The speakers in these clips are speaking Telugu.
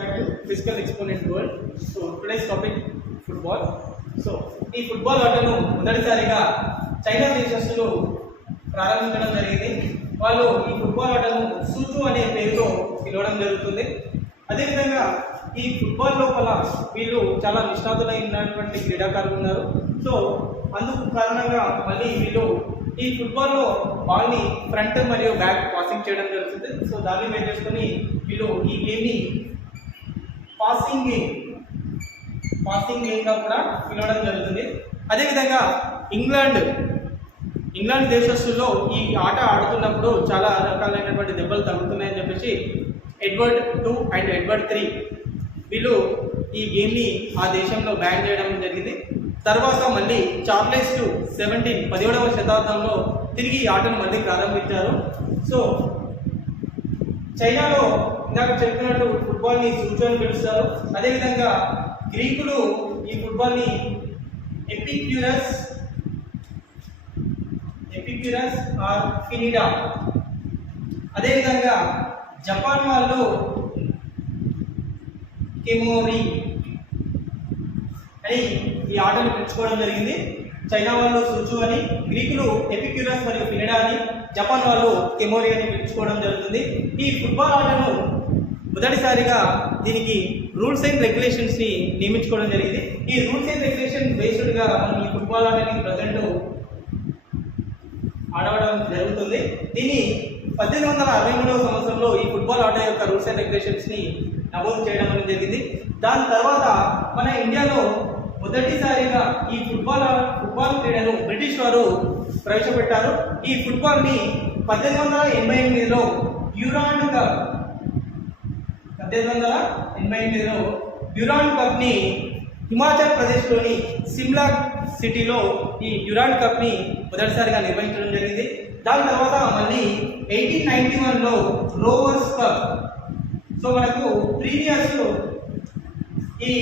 back to Physical Exponent World. So today's topic football. So ఈ ఫుట్బాల్ ఆటను మొదటిసారిగా చైనా దేశస్తులు ప్రారంభించడం జరిగింది. వాళ్ళు ఈ ఫుట్బాల్ ఆటను సూచు అనే పేరుతో పిలవడం జరుగుతుంది. అదేవిధంగా ఈ ఫుట్బాల్ లోపల వీళ్ళు చాలా నిష్ణాతులైనటువంటి క్రీడాకారులు ఉన్నారు. సో అందుకు కారణంగా మళ్ళీ వీళ్ళు ఈ ఫుట్బాల్లో బాల్ని ఫ్రంట్ మరియు బ్యాక్ పాసింగ్ చేయడం జరుగుతుంది. సో దాన్ని బేస్ చేసుకొని వీళ్ళు ఈ గేమ్ని పాసింగ్ గేమ్గా కూడా పిలవడం జరుగుతుంది. అదేవిధంగా ఇంగ్లాండ్ దేశస్తుల్లో ఈ ఆట ఆడుతున్నప్పుడు చాలా రకాలైనటువంటి దెబ్బలు తగ్గుతున్నాయని చెప్పేసి ఎడ్వర్డ్ 2 అండ్ ఎడ్వర్డ్ 3 వీళ్ళు ఈ గేమ్ని ఆ దేశంలో బ్యాన్ చేయడం జరిగింది. తర్వాత మళ్ళీ చార్లెస్ 17వ శతాబ్దంలో తిరిగి ఈ ఆటను మళ్ళీ ప్రారంభించారు. సో చైనాలో ఇందాక చెప్పినట్టు ఫుట్బాల్ని సూచు అని పిలుస్తారు. అదేవిధంగా గ్రీకులు ఈ ఫుట్బాల్ని ఎపిక్యూరస్ ఆర్ ఫినిడా, అదేవిధంగా జపాన్ వాళ్ళు కెమోరి అని ఈ ఆటను పిలుచుకోవడం జరిగింది. చైనా వాళ్ళు సూచు అని, గ్రీకులు ఎపిక్యూరస్ మరియు ఫినిడా అని, జపాన్ వాళ్ళు కెమోరి అని పిలుచుకోవడం జరుగుతుంది. ఈ ఫుట్బాల్ ఆటను మొదటిసారిగా దీనికి రూల్స్ అండ్ రెగ్యులేషన్స్ని నియమించుకోవడం జరిగింది. ఈ రూల్స్ అండ్ రెగ్యులేషన్ బేస్డ్గా మనం ఈ ఫుట్బాల్ ఆటని ప్రజెంట్ ఆడవడం జరుగుతుంది. దీన్ని 1863వ సంవత్సరంలో ఈ ఫుట్బాల్ ఆట యొక్క రూల్స్ అండ్ రెగ్యులేషన్స్ని నమోదు చేయడం అనేది జరిగింది. దాని తర్వాత మన ఇండియాలో మొదటిసారిగా ఈ ఫుట్బాల్ క్రీడను బ్రిటిష్ వారు ప్రవేశపెట్టారు. ఈ ఫుట్బాల్ని 1888లో డ్యూరాండ్ కప్ని హిమాచల్ ప్రదేశ్లోని సిమ్లా సిటీలో ఈ డ్యూరాండ్ కప్ని మొదటిసారిగా నిర్వహించడం జరిగింది. దాని తర్వాత మళ్ళీ 1891లో రోవర్స్ కప్. సో మనకు ప్రీవియస్ ఈ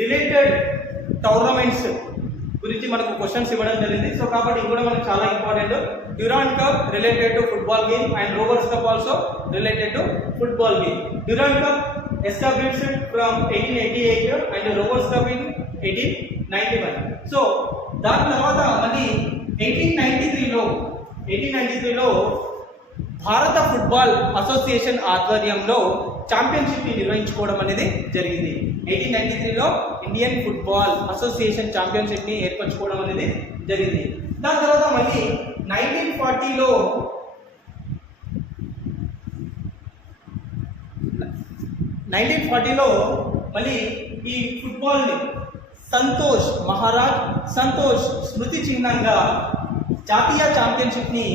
రిలేటెడ్ టోర్నమెంట్స్ గురించి మనకు క్వశ్చన్స్ ఇవ్వడం జరిగింది. సో కాబట్టి ఇది కూడా మనకు చాలా important. Durand cup related to football game and Rovers cup also related to football game. Durand cup established from 1888 and Rovers cup in 1891. So దాని తర్వాత మళ్ళీ 1893లో భారత ఫుట్బాల్ అసోసియేషన్ ఆధ్వర్యంలో ఛాంపియన్షిప్ని నిర్వహించుకోవడం అనేది జరిగింది. 1893లో ఇండియన్ ఫుట్బాల్ అసోసియేషన్ ఛాంపియన్షిప్ని ఏర్పరచుకోవడం అనేది జరిగింది. దాని తర్వాత మళ్ళీ 1940లో మళ్ళీ ఈ ఫుట్బాల్ని మహారాజ్ సంతోష్ స్మృతి చిహ్నంగా జాతీయ ఛాంపియన్షిప్ని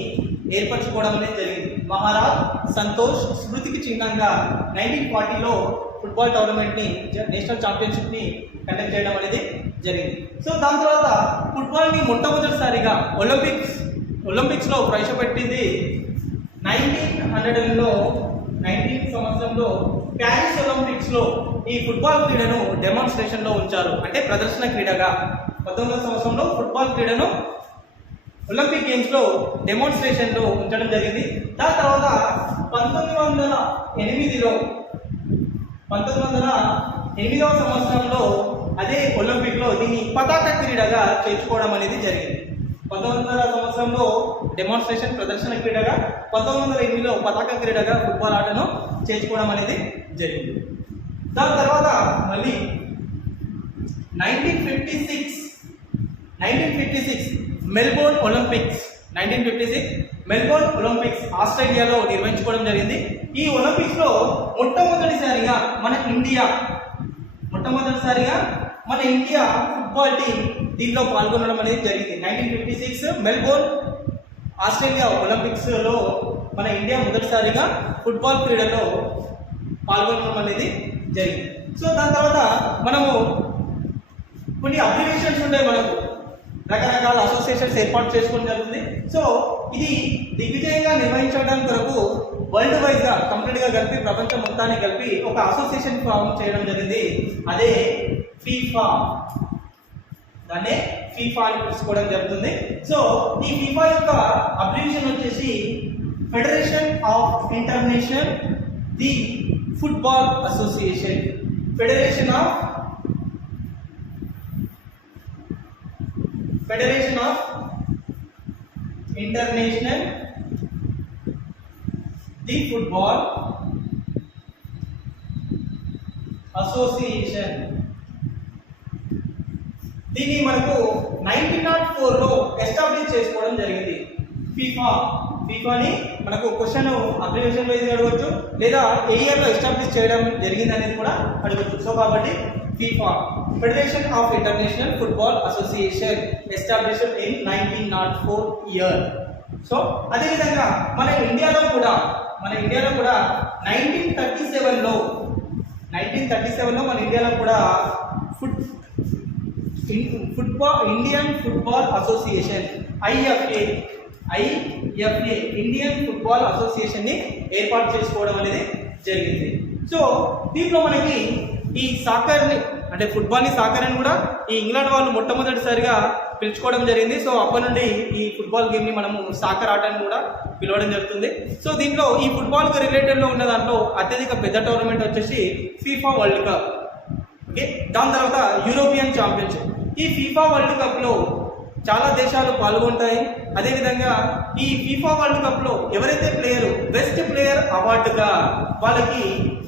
ఏర్పరచుకోవడం అనేది జరిగింది. మహారాజ్ సంతోష్ స్మృతికి చిహ్నంగా 1940లో ఫుట్బాల్ టోర్నమెంట్ని నేషనల్ ఛాంపియన్షిప్ని కండక్ట్ చేయడం అనేది జరిగింది. సో దాని తర్వాత ఫుట్బాల్ని మొట్టమొదటిసారిగా ఒలింపిక్స్లో ప్రవేశపెట్టింది 1900 సంవత్సరంలో ప్యారిస్ ఒలింపిక్స్లో ఈ ఫుట్బాల్ క్రీడను డెమాన్స్ట్రేషన్లో ఉంచారు. అంటే ప్రదర్శన క్రీడగా 19వ సంవత్సరంలో ఫుట్బాల్ క్రీడను ఒలింపిక్ గేమ్స్లో డెమాన్స్ట్రేషన్లో ఉంచడం జరిగింది. దాని తర్వాత 1908వ సంవత్సరంలో అదే ఒలింపిక్లో దీన్ని పతాక క్రీడగా చేర్చుకోవడం అనేది జరిగింది. 1900 సంవత్సరంలో డెమాన్స్ట్రేషన్ ప్రదర్శన క్రీడగా, 1908లో పతాక క్రీడగా ఫుట్బాల్ ఆటను చేర్చుకోవడం అనేది జరిగింది. దాని తర్వాత మళ్ళీ 1956 మెల్బోర్న్ ఒలింపిక్స్ ఆస్ట్రేలియాలో నిర్వహించుకోవడం జరిగింది. ఈ ఒలింపిక్స్లో మొట్టమొదటిసారిగా మన ఇండియా ఫుట్బాల్ టీం దీంట్లో పాల్గొనడం అనేది జరిగింది. 1956 మెల్బోర్న్ ఆస్ట్రేలియా ఒలింపిక్స్లో మన ఇండియా మొదటిసారిగా ఫుట్బాల్ క్రీడలో పాల్గొనడం అనేది జరిగింది. సో దాని తర్వాత మనము కొన్ని అబ్రివేషన్స్ ఉంటాయి, మనకు రకరకాల అసోసియేషన్స్ ఏర్పాటు చేసుకోవడం జరుగుతుంది. సో ఇది దిగ్విజయంగా నిర్వహించడం కొరకు వరల్డ్ వైడ్గా కంప్లీట్గా కలిపి ప్రపంచం మొత్తాన్ని కలిపి ఒక అసోసియేషన్ ఫామ్ చేయడం జరిగింది. అదే ఫీఫా. దాన్నే ఫీఫా అని పిలుచుకోవడం జరుగుతుంది. సో ఈ ఫీఫా యొక్క అబ్రివేషన్ వచ్చేసి federation of international the football association, federation of international the football association. దీన్ని మనకు 1904లో ఎస్టాబ్లిష్ చేసుకోవడం జరిగింది. ఫీఫాని మనకు క్వశ్చన్ అబ్రివేషన్ వైజ్ అడగవచ్చు, లేదా ఏ ఇయర్లో ఎస్టాబ్లిష్ చేయడం జరిగింది అనేది కూడా అడగవచ్చు. సో కాబట్టి FIFA, federation of international football association, established in 1904 year. So అదేవిధంగా మన ఇండియాలో కూడా 1937లో మన ఇండియాలో కూడా Indian football association IFA Indian football association ని ఏర్పాటు చేసుకోవడం అనేది జరిగింది. సో దీంట్లో మనకి ఈ సాకర్ ని అంటే ఫుట్బాల్ ని సాకర్ అని కూడా ఈ ఇంగ్లాండ్ వాళ్ళు మొట్టమొదటిసారిగా పిలుచుకోవడం జరిగింది. సో అప్పటి నుండి ఈ ఫుట్బాల్ గేమ్ ని మనము సాకర్ ఆట అని కూడా పిలవడం జరుగుతుంది. సో దీంట్లో ఈ ఫుట్బాల్ కి రిలేటెడ్ లో ఉన్న దాంట్లో అత్యధిక పెద్ద టోర్నమెంట్ వచ్చేసి ఫీఫా వరల్డ్ కప్. ఓకే, దాని తర్వాత యూరోపియన్ ఛాంపియన్షిప్. ఈ ఫీఫా వరల్డ్ కప్ లో చాలా దేశాలు పాల్గొంటాయి. అదేవిధంగా ఈ ఫీఫా వరల్డ్ కప్ లో ఎవరైతే ప్లేయర్ బెస్ట్ ప్లేయర్ అవార్డుగా వాళ్ళకి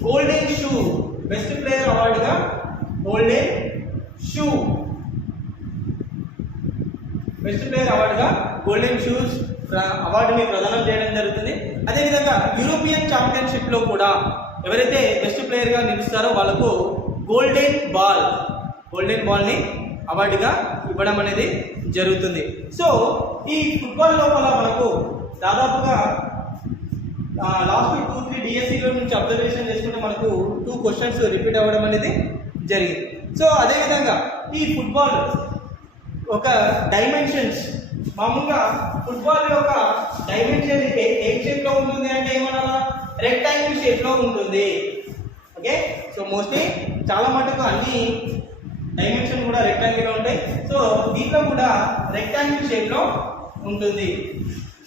గోల్డెన్ షూ, బెస్ట్ ప్లేయర్ అవార్డుగా గోల్డెన్ షూ, బెస్ట్ ప్లేయర్ అవార్డుగా గోల్డెన్ షూస్ అవార్డుని ప్రదానం చేయడం జరుగుతుంది. అదేవిధంగా యూరోపియన్ ఛాంపియన్షిప్ లో కూడా ఎవరైతే బెస్ట్ ప్లేయర్ గా నిలుస్తారో వాళ్ళకు గోల్డెన్ బాల్ని అవార్డుగా ఇవ్వడం అనేది జరుగుతుంది. సో ఈ ఫుట్బాల్ లోపల మనకు దాదాపుగా లాస్ట్ 2-3 డిఎస్సిలో నుంచి అబ్జర్వేషన్ చేసుకుంటే మనకు 2 క్వశ్చన్స్ రిపీట్ అవ్వడం అనేది జరిగింది. సో అదేవిధంగా ఈ ఫుట్బాల్ ఒక డైమెన్షన్స్, మామూలుగా ఫుట్బాల్ యొక్క డైమెన్షన్ ఏ షేప్ లో ఉంటుంది అంటే ఏమన్నా రెక్టాంగిల్ షేప్ లో ఉంటుంది. ఓకే, సో మోస్ట్లీ చాలా మటుకు అన్ని డైమెన్షన్ కూడా రెక్టాంగిల్ లో ఉంటాయి. సో దీంట్లో కూడా రెక్టాంగిల్ షేప్ లో ఉంటుంది.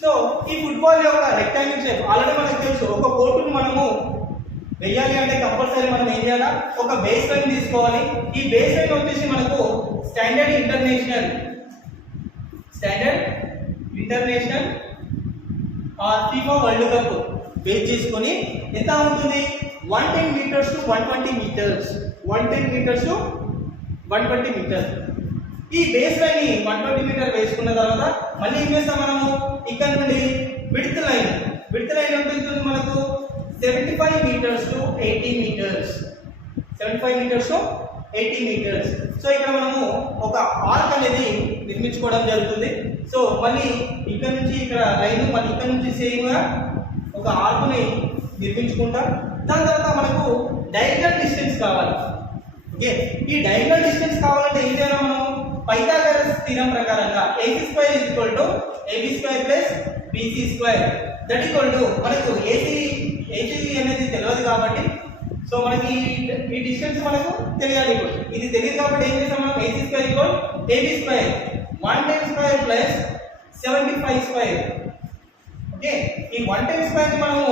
సో ఈ ఫుట్బాల్ యొక్క రెక్టాంగిల్ షేప్ ఆల్రెడీ మనకు తెలుసు. ఒక కోర్టును మనము వెయ్యాలి అంటే కంపల్సరీ మనం ఏం చేయాలా, ఒక బేస్ లైన్ తీసుకోవాలి. ఈ బేస్ లైన్ వచ్చేసి మనకు standard international FIFA World Cup base చేసుకొని ఎంత ఉంటుంది, 110 metres to 120 metres, 110 metres to 120 metres. ఈ బేస్ లైన్ 120 మీటర్ వేసుకున్న తర్వాత మళ్ళీ ఏం చేస్తాం మనము, ఇక్కడ నుండి విడ్త్ లైన్ ఉంటుంది మనకు 75 metres to 80 metres, 75 metres to 80 metres. So ఇక్కడ మనము ఒక ఆర్క్ అనేది నిర్మించుకోవడం జరుగుతుంది. సో మళ్ళీ ఇక్కడ నుంచి ఇక్కడ లైన్, మళ్ళీ ఇక్కడ నుంచి సేమ్ గా ఒక ఆర్క్ని నిర్మించుకుంటాం. దాని తర్వాత మనకు డయాగ్నల్ డిస్టెన్స్ కావాలి. ఓకే, ఈ డయాగ్నల్ డిస్టెన్స్ కావాలంటే ఏం చేయాలి, మనం పైథాగరస్ థీరం ప్రకారంగా AC² = AB² + BC². That equal to మనకు AC అనేది తెలియదు కాబట్టి, సో మనకి ఈ డిస్టెన్స్ మనకు తెలియాలి. ఇది తెలియదు కాబట్టి ఏం చేస్తాం మనం, AC² = AB², 110² + 75². ఓకే, ఈ 110² మనము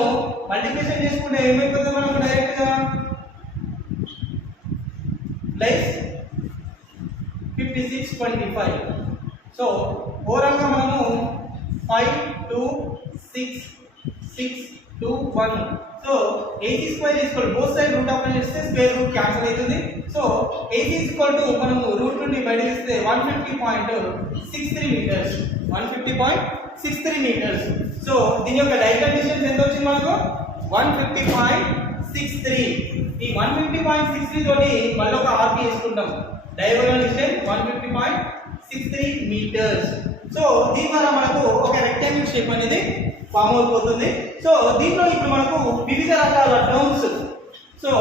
మల్టిప్లికేషన్ చేసుకుంటే ఏమైపోతుంది మనకు డైరెక్ట్ గా ప్లస్ 5625. సో ఓవరాల్ గా మనము 5 2 6 6 2 1. So AC² both side route apply చేస్తే స్క్వేర్ రూట్ క్యాన్సిల్ అవుతుంది. సో AC మనము రూట్ నుండి బయట చేస్తే 150.63 మీటర్స్, 150.63 మీటర్స్. సో దీని యొక్క డయాగ్నల్ డిస్టెన్స్ ఎంత వచ్చింది మనకు, 150.63. ఈ 150.63 తోటి మళ్ళీ ఒక ఆర్క్ వేసుకుంటాం. Diagonal distance 150.63 metres. సో దీని ద్వారా మనకు ఒక రెక్టాంగిల్ షేప్ అనేది ఫామ్ అయిపోతుంది. సో దీంట్లో ఇప్పుడు మనకు వివిధ రకాల terms. So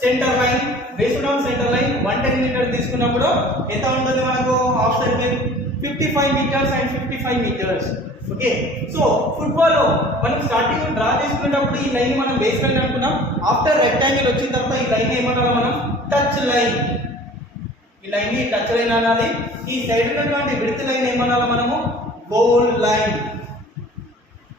centre line, based on centre line 110 metre తీసుకున్నప్పుడు ఎంత ఉంటుంది మనకు, half circle 55 metres and 55 metres. Okay, so football లో మనం స్టార్టింగ్ డ్రా చేసుకునేటప్పుడు ఈ లైన్ మనం బేస్ లైన్ అనుకున్నాం. ఆఫ్టర్ రెక్టాంగిల్ వచ్చిన తర్వాత ఈ లైన్ ఏమన్నారా మనం, టచ్ లైన్. ఈ లైన్ ని టచ్ లైన్ అనాలి. ఈ సైడ్ ఉన్నటువంటి విడ్త్ లైన్ ఏమనాలా మనము, goal line.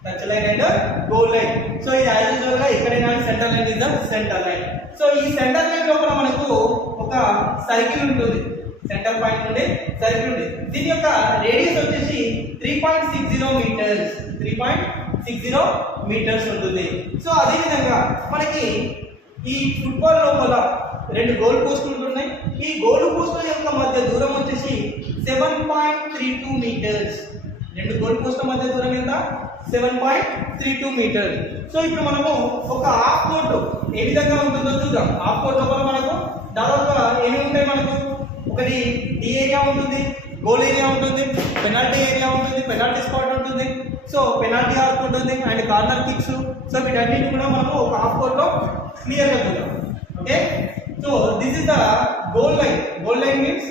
Touch line and goal line. So ఇది యాజ్ యూజువల్ గా ఇక్కడ ఎక్కడైనా centre line is the centre line. So ఈ సెంటర్ లైన్ లోపల మనకు ఒక సర్కిల్ ఉంటుంది, సెంటర్ పాయింట్ నుండి సర్కిల్ ఉంది. దీని యొక్క రేడియస్ వచ్చేసి 3.60 మీటర్స్, 3.60 మీటర్స్ ఉంటుంది. సో అదే విధంగా మనకి ఈ ఫుట్బాల్ లోపల రెండు గోల్ పోస్టులు ఉంటున్నాయి. ఈ గోల్ పోస్టుల యొక్క మధ్య దూరం వచ్చేసి 7.32 మీటర్స్. రెండు గోల్ పోస్టుల మధ్య దూరం ఎంత? 7.32 మీటర్స్. సో ఇప్పుడు మనము ఒక హాఫ్ కోర్టు ఏ విధంగా ఉంటుందో చూద్దాం. హాఫ్ కోర్ట్ లోపల మనకు దాదాపుగా ఏమి ఉంటాయి? మనకు ఒకటి డి ఏరియా ఉంటుంది, గోల్ ఏరియా ఉంటుంది, పెనాల్టీ ఏరియా ఉంటుంది, పెనాల్టీ స్పాట్ ఉంటుంది, సో పెనాల్టీ ఆర్క్ ఉంటుంది అండ్ కార్నర్ కిక్స్. సో వీటన్నిటి కూడా మనము ఒక హాఫ్ కోర్ట్ లో క్లియర్ గా చూద్దాం. Okay, so this is the goal line. Goal line means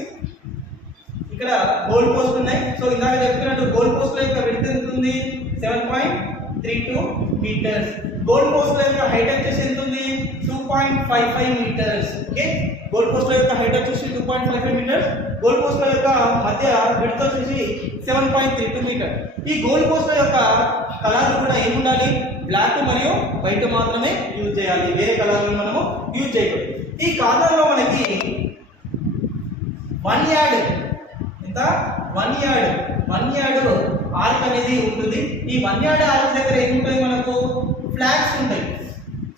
ఇక్కడ గోల్ పోస్ట్ ఉన్నాయి. సో ఇందాక చెప్తున్నట్టు గోల్ పోస్ట్ లో యొక్క విడ్త్ ఎంత ఉంది? 7.32 మీటర్స్. గోల్ పోస్ట్ లో యొక్క హైట్ వచ్చేసి ఎంత ఉంది? 2.55 మీటర్స్. ఓకే, గోల్ పోస్ట్ యొక్క హైట్ వచ్చేసి 2.55 మీటర్స్. గోల్ పోస్ట్ యొక్క మధ్య విడ్త్ వచ్చేసి 7.32 మీటర్. ఈ గోల్ పోస్ట్ యొక్క కలర్ కూడా ఏముండాలి? బ్లాక్ మరియు వైట్ మాత్రమే యూజ్ చేయాలి, వేరే కలర్లు మనము యూజ్ చేయకూడదు. ఈ కార్నర్ లో మనకి 1 యార్డ్ ఎంత? 1 యార్డ్ ఆర్క్ అనేది ఉంటుంది. ఈ 1 యార్డ్ ఆర్క్ దగ్గర ఏముంటాయి? మనకు ఫ్లాగ్స్ ఉంటాయి.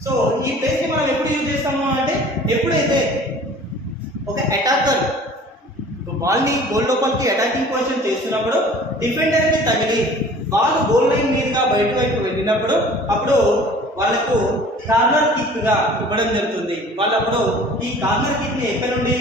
సో ఈ ప్లేస్ ని మనం ఎప్పుడు యూజ్ చేస్తాము అంటే, ఎప్పుడైతే ఒక అటాకర్ బాల్ ని గోల్ లోపలికి అటాకింగ్ పొజిషన్ చేస్తున్నప్పుడు డిఫెండర్ కి తగిలి బాల్ గోల్ లైన్ మీదుగా బయట వైపు వెళ్ళినప్పుడు అప్పుడు వాళ్ళకు కార్నర్ కిక్ గా ఇవ్వడం జరుగుతుంది. వాళ్ళప్పుడు ఈ కార్నర్ కిక్ ని ఎక్కడ నుండి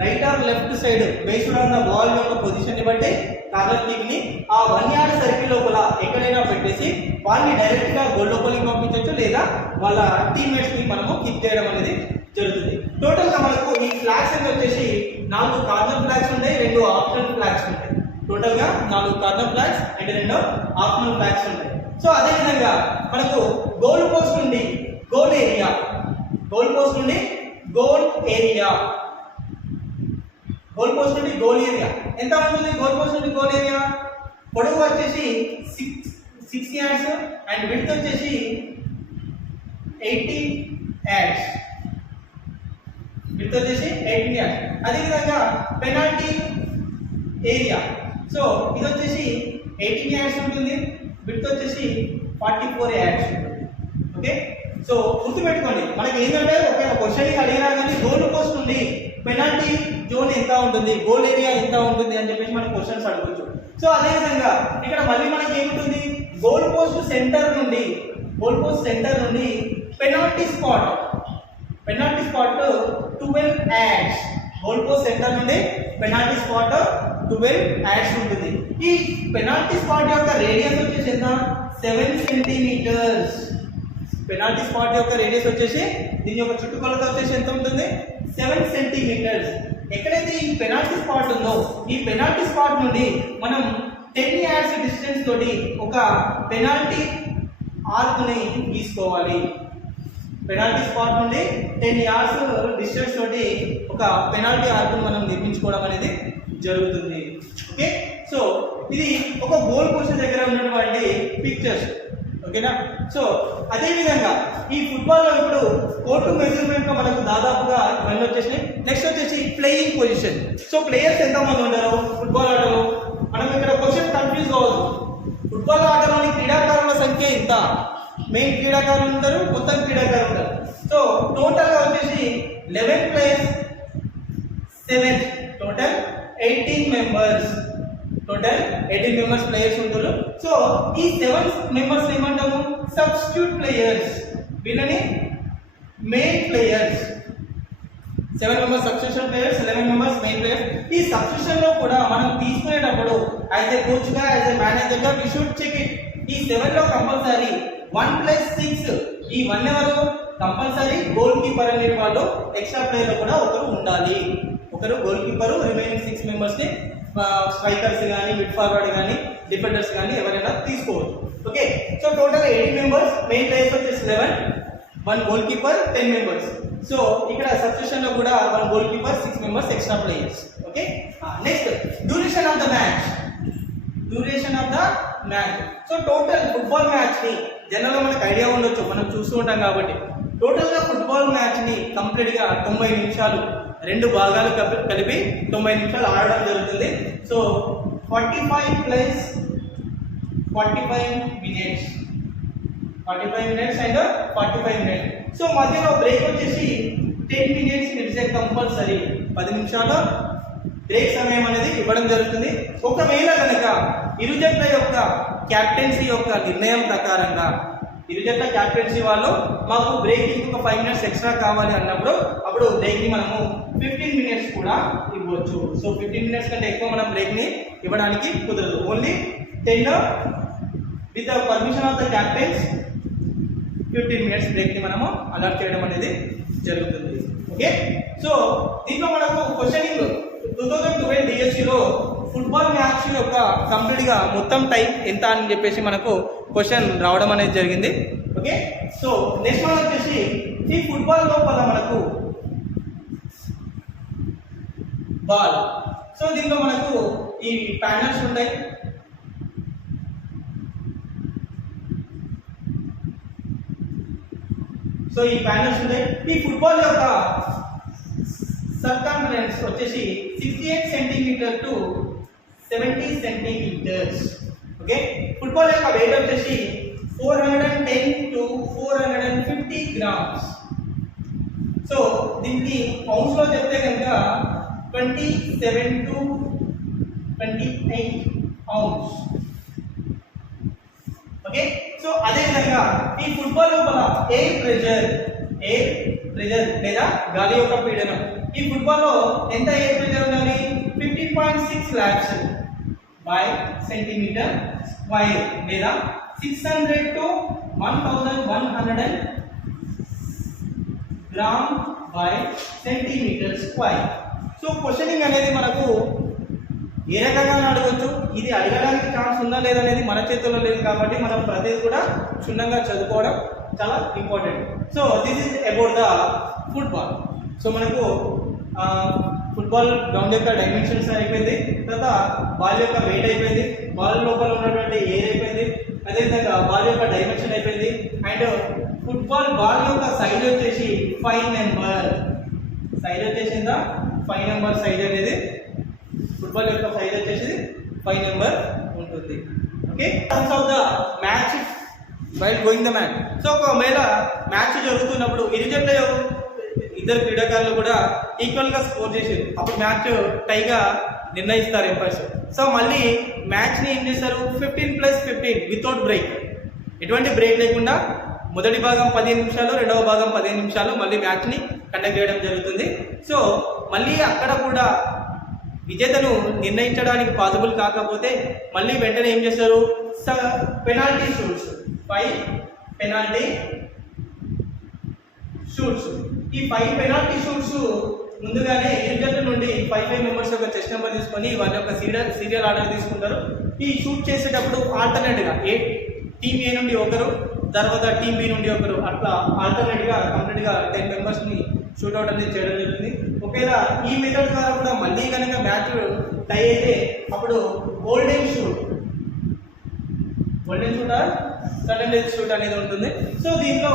right are left side based on the ball యొక్క పొజిషన్ ని బట్టి కార్నర్ కిక్ ని ఆ 1 యార్డ్ సర్కిల్ లోపల ఎక్కడైనా పెట్టేసి వాళ్ళని డైరెక్ట్ గా గోల్ లోపలికి పంపించవచ్చు, లేదా వాళ్ళ టీమ్మేట్స్ ని మనము కిక్ చేయడం అనేది జరుగుతుంది. టోటల్ గా మనకు ఈ ఫ్లాగ్స్ అని వచ్చేసి 4 కార్నర్ ఫ్లాగ్స్ ఉంటాయి, 2 ఆప్షనల్ ఫ్లాగ్స్ ఉంటాయి. టోటల్ గా 4 corner flags and 2 optional flags ఉంటాయి. సో అదే విధంగా మనకు గోల్ పోస్ట్ నుండి గోల్ ఏరియా, గోల్ పోస్ట్ నుండి గోల్ ఏరియా, గోల్ పోస్ట్ నుండి గోల్ ఏరియా ఎంత ఉంటుంది? గోల్ పోస్ట్ నుండి గోల్ ఏరియా పొడవు వచ్చేసి 6 yards అండ్ విడ్త్ వచ్చేసి 80 yards. విడ్త్ వచ్చేసి 80 yards. అదేవిధంగా పెనాల్టీ ఏరియా, సో ఇది వచ్చేసి 18 yards ఉంటుంది, విడ్త్ వచ్చేసి 44 yards ఉంటుంది. ఓకే, సో గుర్తుపెట్టుకోండి, మనకి ఏంటంటే ఒక క్వశ్చన్ అడిగినా కానీ గోల్ పోస్ట్ నుండి పెనాల్టీ జోన్ ఎంత ఉంటుంది, గోల్ ఏరియా ఎంత ఉంటుంది అని చెప్పేసి మనం క్వశ్చన్స్ అడగచ్చు. సో అదేవిధంగా ఇక్కడ మళ్ళీ మనకి ఏముంటుంది? గోల్ పోస్ట్ సెంటర్ నుండి penalty spot 12 yards. Goal post centre నుండి పెనాల్టీ స్పాట్ 12 yards ఉంటుంది. ఈ పెనాల్టీ స్పాట్ యొక్క రేడియస్ వచ్చేసి ఎంత? 7 సెంటీమీటర్స్. పెనాల్టీ స్పాట్ యొక్క రేడియస్ వచ్చేసి దీని యొక్క చుట్టుకొలత వచ్చేసి ఎంత ఉంటుంది? 7 సెంటీమీటర్స్. ఎక్కడైతే ఈ పెనాల్టీ స్పాట్ ఉందో ఈ పెనాల్టీ స్పాట్ నుండి మనం 10 yards డిస్టెన్స్ తోటి ఒక పెనాల్టీ ఆర్క్ ని గీసుకోవాలి. పెనాల్టీ స్పాట్ నుండి 10 yards డిస్టెన్స్ తోటి ఒక పెనాల్టీ ఆర్క్ ని మనం నిర్మించుకోవడం అనేది జరుగుతుంది. ఓకే, సో ఇది ఒక గోల్ పోస్ట్ దగ్గర ఉన్నటువంటి పిక్చర్స్. ఓకేనా, సో అదే విధంగా ఈ ఫుట్బాల్ లో ఇప్పుడు కోర్టు మెజర్మెంట్ లో మనకు దాదాపుగా ఇవన్నీ వచ్చేసినాయి. నెక్స్ట్ వచ్చేసి ప్లేయింగ్ పొజిషన్. సో ప్లేయర్స్ ఎంతమంది ఉన్నారు ఫుట్బాల్ ఆటలో? మనం ఇక్కడ క్వశ్చన్ కన్ఫ్యూజ్ కావద్దు. ఫుట్బాల్ ఆటలోని క్రీడాకారుల సంఖ్య ఎంత? మెయిన్ క్రీడాకారులు ఉంటారు, మొత్తం క్రీడాకారులు ఉంటారు. సో టోటల్ గా వచ్చేసి 11 players 7, total 18 members. Total 18 members players ఉంటారు. సో ఈ 7 మెంబర్స్ ఏమంటాము? Substitute players. వీళ్ళని main players. 7 members substitution players, 11 members main players. ఈ సబ్స్టిట్యూషన్ లో కూడా మనం తీసుకునేటప్పుడు యాజ్ ఏ కోచ్ గా, యాజ్ ఏ మేనేజర్ గా వి షుడ్ చెక్ ఇట్. ఈ 7 లో కంపల్సరీ 1+6 ఈ 1 ఎవరు? కంపల్సరీ గోల్ కీపర్ అనే వాళ్ళు ఎక్స్ట్రా ప్లేయర్ కూడా ఒకరు ఉండాలి. ఒకరు గోల్ కీపర్, రిమైనింగ్ 6 మెంబర్స్ ని స్ట్రైకర్స్ కానీ, మిడ్ ఫార్వర్డ్ కానీ, డిఫెండర్స్ కానీ ఎవరైనా తీసుకోవచ్చు. Okay, so total 18 members, main players వచ్చేసి 11, 1 గోల్ కీపర్, 10 మెంబర్స్. సో ఇక్కడ సబ్స్టిట్యూషన్ లో కూడా 1 goal keeper, 6 members extra players. Okay, next duration of the match. So total football match ని జనరల్గా మనకు ఐడియా ఉండొచ్చు, మనం చూస్తూ ఉంటాం కాబట్టి. టోటల్గా ఫుట్బాల్ మ్యాచ్ని కంప్లీట్గా 90 నిమిషాలు 2 భాగాలు కలిపి 90 నిమిషాలు ఆడడం జరుగుతుంది. So 45 + 45 minutes, 45 minutes and 45 minutes. So మధ్యలో బ్రేక్ వచ్చేసి 10 మినిట్స్ ఇట్స్ ఏ కంపల్సరీ, 10 నిమిషాలు బ్రేక్ సమయం అనేది ఇవ్వడం జరుగుతుంది. ఒకవేళ కనుక ఇరు జట్ల యొక్క క్యాప్టెన్సీ యొక్క నిర్ణయం ప్రకారంగా ఇరు జట్ల క్యాప్టెన్సీ వాళ్ళు మాకు బ్రేక్ ఇంకొక 5 మినిట్స్ ఎక్స్ట్రా కావాలి అన్నప్పుడు అప్పుడు బ్రేక్ని మనము 15 మినిట్స్ కూడా ఇవ్వచ్చు. సో 15 మినిట్స్ కంటే ఎక్కువ మనం బ్రేక్ని ఇవ్వడానికి కుదరదు. Only 10 with the permission of the captains 15 minutes బ్రేక్ని మనము అలాట్ చేయడం అనేది జరుగుతుంది. ఓకే, సో దీంట్లో మనకు క్వశ్చనింగ్ 2012 డిఎస్సిలో ఫుట్బాల్ మ్యాచ్ యొక్క కంప్లీట్గా మొత్తం టైం ఎంత అని చెప్పేసి మనకు క్వశ్చన్ రావడం అనేది జరిగింది. ఓకే, సో నెక్స్ట్ మనం వచ్చేసి ఈ ఫుట్బాల్ లోపల మనకు బాల్. సో దీంట్లో మనకు ఈ ప్యానల్స్ ఉంటాయి. సో ఈ ప్యానల్స్ ఉంటాయి. ఈ ఫుట్బాల్ యొక్క సర్కంఫరెన్స్ వచ్చేసి 68 centimetre to 70 centimetres. Okay, football యొక్క వెయిట్ వచ్చేసి 410 టు 450 గ్రామ్స్. సో దీన్ని పౌండ్స్ లో చెప్తే కనుక 27 టు 28 పౌండ్స్. ఓకే, సో అదేవిధంగా ఈ ఫుట్బాల్ లోపల ఎయిర్ ప్రెజర్ లేదా గాలి యొక్క పీడనం, ఈ ఫుట్బాల్ లో ఎంత ఎయిర్ ప్రెజర్ ఉండాలి? 15.6 lakhs by సెంటీమీటర్ స్క్వేర్ లేదా 600 to 1100 gram by centimetre square. So questioning అనేది మనకు ఏ రకంగా అడగచ్చు, ఇది అడగడానికి ఛాన్స్ ఉందా లేదనేది మన చేతుల్లో లేదు కాబట్టి మనం ప్రతిదీ కూడా క్షుణ్ణంగా చదువుకోవడం చాలా important. So this is about the football. So మనకు ఫుట్బాల్ గ్రౌండ్ యొక్క డైమెన్షన్స్ అయిపోయింది, తర్వాత బాల్ యొక్క వెయిట్ అయిపోయింది, బాల్ లోపల ఉన్నటువంటి ఎయిర్ అయిపోయింది, అదేవిధంగా బాల్ యొక్క డైమెన్షన్ అయిపోయింది. అండ్ ఫుట్బాల్ బాల్ యొక్క సైజ్ వచ్చేసి 5 నెంబర్ సైజ్ వచ్చేసిందా 5 నెంబర్ సైజ్ అనేది ఫుట్బాల్ యొక్క సైజ్ వచ్చేసి 5 నెంబర్ ఉంటుంది. Okay, terms of the match while going the match. So ఒకవేళ మ్యాచ్ జరుగుతున్నప్పుడు ఇద్దరు క్రీడాకారులు కూడా ఈక్వల్గా స్కోర్ చేసారు, అప్పుడు మ్యాచ్ టైగా నిర్ణయిస్తారు ఎంపైర్స్. సో మళ్ళీ మ్యాచ్ని ఏం చేస్తారు? 15+15 వితౌట్ బ్రేక్, ఎటువంటి బ్రేక్ లేకుండా మొదటి భాగం 15 నిమిషాలు, రెండవ భాగం 15 నిమిషాలు మళ్ళీ మ్యాచ్ని కండక్ట్ చేయడం జరుగుతుంది. సో మళ్ళీ అక్కడ కూడా విజేతను నిర్ణయించడానికి పాసిబుల్ కాకపోతే మళ్ళీ వెంటనే ఏం చేస్తారు? Penalty shoots, 5 penalty shoots. ఈ 5 పెనాల్టీ షూట్స్ ముందుగానే ఇద్దరి నుండి 5 మెంబర్స్ యొక్క చెస్ట్ నెంబర్ తీసుకొని వాళ్ళ యొక్క సీరియల్ ఆర్డర్ తీసుకుంటారు. ఈ షూట్ చేసేటప్పుడు ఆల్టర్నేట్గా టీమ్ ఏ నుండి ఒకరు, తర్వాత టీమ్ బి నుండి ఒకరు, అట్లా ఆల్టర్నేట్గా కంప్లీట్గా 10 మెంబర్స్ని షూట్అవుట్ అనేది చేయడం జరుగుతుంది. ఒకవేళ ఈ మెథడ్ ద్వారా కూడా మళ్ళీ కనుక మ్యాచ్ టై అయితే అప్పుడు golden shoot sudden death shoot అనేది ఉంటుంది. సో దీంట్లో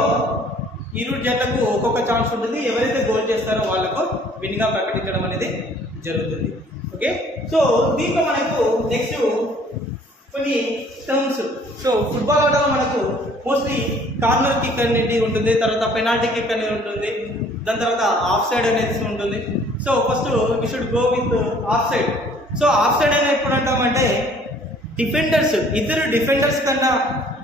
ఇరు జట్లకు ఒక్కొక్క ఛాన్స్ ఉంటుంది, ఎవరైతే గోల్ చేస్తారో వాళ్ళకు విన్గా ప్రకటించడం అనేది జరుగుతుంది. ఓకే, సో దీంట్లో మనకు నెక్స్ట్ కొన్ని టర్మ్స్. సో ఫుట్బాల్ ఆటలో మనకు మోస్ట్లీ కార్నర్ కిక్ అనేది ఉంటుంది, తర్వాత పెనాల్టీ కిక్ అనేది ఉంటుంది, దాని తర్వాత ఆఫ్ సైడ్ అనేది ఉంటుంది. So first we should go with offside. So offside అనేది ఎప్పుడు అంటామంటే ఇద్దరు డిఫెండర్స్ కన్నా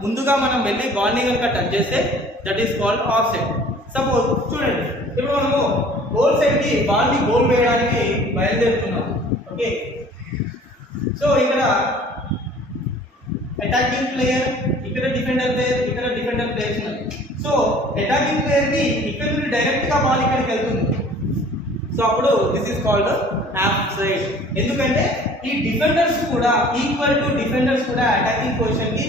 ముందుగా మనం వెళ్ళి బాల్ని కనుక టచ్ చేస్తే that is called of side. Suppose చూడండి, ఇప్పుడు మనము గోల్ సైడ్కి బాల్ని గోల్ వేయడానికి బయలుదేరుతున్నాం. ఓకే, సో ఇక్కడ అటాకింగ్ ప్లేయర్, ఇక్కడ డిఫెండర్ ప్లేయర్స్ ఉన్నాయి. సో అటాకింగ్ ప్లేయర్కి ఇక్కడ నుండి డైరెక్ట్గా బాల్ ఇక్కడికి వెళ్తుంది. సో అప్పుడు this is called of side. ఎందుకంటే ఈ డిఫెండర్స్ కూడా ఈక్వల్ టు డిఫెండర్స్ కూడా అటాకింగ్ పొజిషన్కి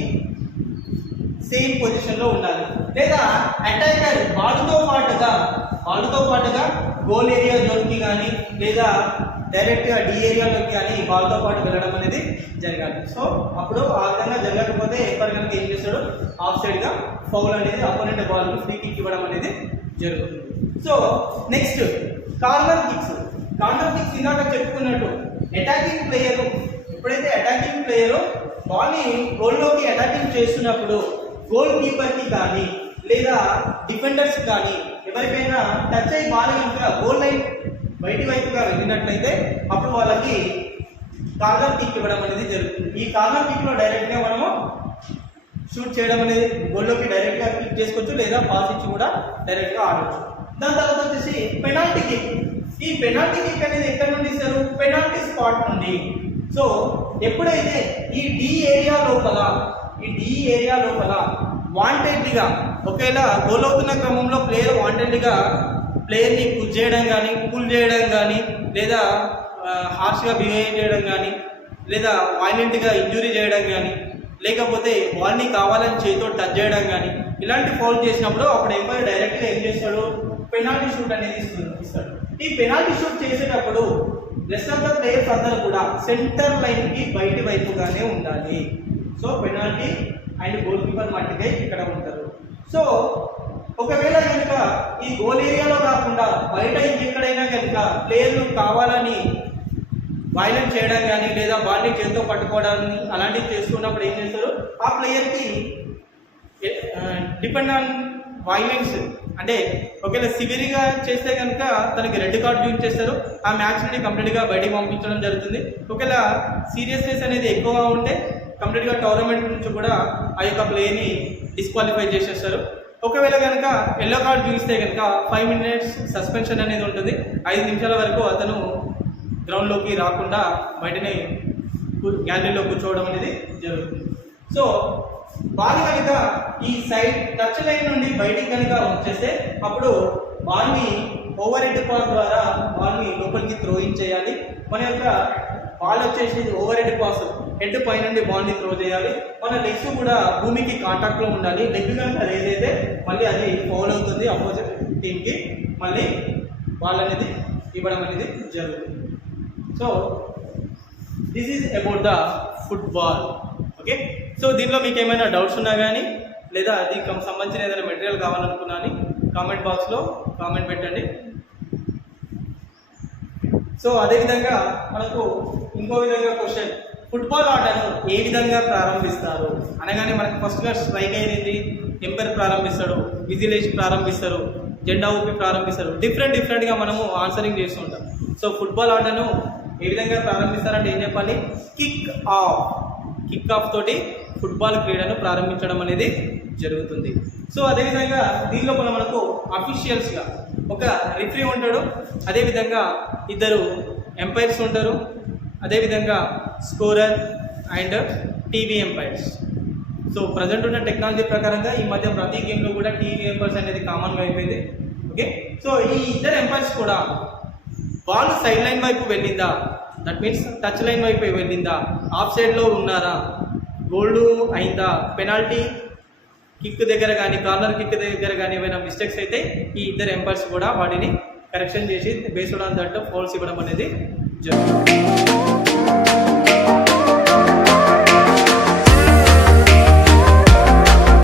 సేమ్ పొజిషన్లో ఉండాలి. లేదా అటాకర్ బాల్తో పాటుగా గోల్ ఏరియా జోన్కి కానీ లేదా డైరెక్ట్గా డి ఏరియాలోకి కానీ బాల్తో పాటు వెళ్ళడం అనేది జరగాలి. సో అప్పుడు ఆ విధంగా జరగకపోతే ఎంపైర్ కనుక ఏం చేస్తాడు, ఆఫ్ సైడ్గా ఫౌల్ అనేది అపోనెంట్ బాల్కి ఫ్రీ కిక్ ఇవ్వడం అనేది జరుగుతుంది. So next corner kicks. Corner kicks ఇందాక చెప్పుకున్నట్టు అటాకింగ్ ప్లేయర్ ఎప్పుడైతే అటాకింగ్ ప్లేయర్ బాల్ని గోల్లోకి అటాకింగ్ చేస్తున్నప్పుడు గోల్ కీపర్కి కానీ లేదా డిఫెండర్స్ కానీ ఎవరికైనా టచ్ అయ్యి బాల్ కనుక గోల్ లైన్ బయటి వైపుగా వెళ్ళినట్లయితే అప్పుడు వాళ్ళకి కార్నర్ కిక్ ఇవ్వడం అనేది జరుగుతుంది. ఈ కార్నర్ కిక్లో డైరెక్ట్గా మనము షూట్ చేయడం అనేది గోల్లోకి డైరెక్ట్గా కిక్ చేసుకోవచ్చు లేదా పాస్ ఇచ్చి కూడా డైరెక్ట్గా ఆడవచ్చు. దాని తర్వాత వచ్చేసి పెనాల్టీ కిక్. ఈ పెనాల్టీ కిక్ అనేది ఎక్కడి నుండి ఇస్తారు, పెనాల్టీ స్పాట్ నుండి. సో ఎప్పుడైతే ఈ డి ఏరియా లోపల వాంటెడ్లీగా ఒకవేళ గోల్ అవుతున్న క్రమంలో ప్లేయర్ వాంటెడ్లీగా ప్లేయర్ని పుల్ చేయడం కానీ లేదా హార్ష్గా బిహేవ్ చేయడం కానీ లేదా వైలెంట్గా ఇంజురీ చేయడం కానీ లేకపోతే బాల్ని కావాలని చేతితో టచ్ చేయడం కానీ ఇలాంటి ఫౌల్ చేసినప్పుడు అప్పుడు ఎంపైర్ డైరెక్ట్గా ఏం చేస్తాడు, పెనాల్టీ షూట్ అనేది ఇస్తాడు. ఈ పెనాల్టీ షూట్ చేసేటప్పుడు రెస్ట్ ఆఫ్ ద ప్లేయర్స్ అందరూ కూడా సెంటర్ లైన్కి బయటి వైపుగానే ఉండాలి. So penalty and goalkeeper మట్టికే ఇక్కడ ఉంటారు. సో ఒకవేళ కనుక ఈ గోల్ ఏరియాలో కాకుండా బయట ఇంకెక్కడైనా కనుక ప్లేయర్లు కావాలని వైలెంట్ చేయడం కానీ లేదా బాల్ని చేతితో పట్టుకోవడాన్ని అలాంటివి చేస్తున్నప్పుడు ఏం చేస్తారు, ఆ ప్లేయర్కి డిపెండ్ ఆన్ వైలెన్స్ అంటే ఒకవేళ సివియర్గా చేస్తే కనుక తనకి రెడ్ కార్డు చూపించేస్తారు, ఆ మ్యాచ్ నుండి కంప్లీట్గా బయటికి పంపించడం జరుగుతుంది. ఒకవేళ సీరియస్నెస్ అనేది ఎక్కువగా ఉంటే కంప్లీట్గా టోర్నమెంట్ నుంచి కూడా ఆ యొక్క ప్లేయర్ని డిస్క్వాలిఫై చేసేస్తారు. ఒకవేళ కనుక ఎల్లో కార్డు చూపిస్తే కనుక 5 minutes సస్పెన్షన్ అనేది ఉంటుంది. 5 నిమిషాల వరకు అతను గ్రౌండ్లోకి రాకుండా బయటనే గ్యాలరీలో కూర్చోవడం అనేది జరుగుతుంది. సో బాల్ కనుక ఈ సైడ్ టచ్ లైన్ నుండి బయటికి కనుక వచ్చేస్తే అప్పుడు బాల్ని ఓవర్ హెడ్ పాస్ ద్వారా బాల్ని లోపలికి త్రోయింగ్ చేయాలి. మన యొక్క బాల్ వచ్చేసి ఓవర్ హెడ్ పాస్, హెడ్ పై నుండి బాల్ని త్రో చేయాలి. మన లెగ్స్ కూడా భూమికి కాంటాక్ట్లో ఉండాలి. లెగ్ కనుక రేజ్ అయితే మళ్ళీ అది ఫౌల్ అవుతుంది, అపోజిట్ టీమ్కి మళ్ళీ బాల్ అనేది ఇవ్వడం అనేది జరుగుతుంది. So this is about the football. Okay, so దీనిలో మీకు ఏమైనా డౌట్స్ ఉన్నా కానీ లేదా దీనికి సంబంధించిన ఏదైనా మెటీరియల్ కావాలనుకున్నా అని కామెంట్ బాక్స్లో కామెంట్ పెట్టండి. సో అదేవిధంగా మనకు ఇంకో విధంగా క్వశ్చన్, ఫుట్బాల్ ఆటను ఏ విధంగా ప్రారంభిస్తారు అనగానే మనకు ఫస్ట్గా స్ట్రైక్ అయ్యేది ఎంపైర్ ప్రారంభిస్తాడు, విజిలేజ్ ప్రారంభిస్తారు, జెండా ఊపి ప్రారంభిస్తారు. డిఫరెంట్గా మనము ఆన్సరింగ్ చేస్తుంటాం. సో ఫుట్బాల్ ఆటను ఏ విధంగా ప్రారంభిస్తారంటే ఏం చెప్పాలి, కిక్ ఆఫ్ తోటి ఫుట్బాల్ క్రీడను ప్రారంభించడం అనేది జరుగుతుంది. సో అదేవిధంగా దీనిలో మనకు అఫీషియల్స్గా ఒక రిఫరీ ఉంటాడు, అదేవిధంగా 2 ఎంపైర్స్ ఉంటారు, అదేవిధంగా scorer and TV umpires. So present ఉన్న టెక్నాలజీ ప్రకారంగా ఈ మధ్య ప్రతి గేమ్లో కూడా టీవీ ఎంపైర్స్ అనేది కామన్గా అయిపోయింది. ఓకే, సో ఈ 2 ఎంపైర్స్ కూడా బాల్ సైడ్ లైన్ వైపు వెళ్ళిందా, దట్ మీన్స్ టచ్ లైన్ వైపు వెళ్ళిందా, ఆఫ్ సైడ్లో ఉన్నారా, గోల్డ్ అయిందా, పెనాల్టీ కిక్ దగ్గర కానీ కార్నర్ కిక్ దగ్గర కానీ ఏమైనా మిస్టేక్స్ అయితే ఈ 2 ఎంపైర్స్ కూడా వాటిని కరెక్షన్ చేసి బేస్డ్ ఆన్ దట్ ఫౌల్స్ ఇవ్వడం అనేది జరుగుతుంది.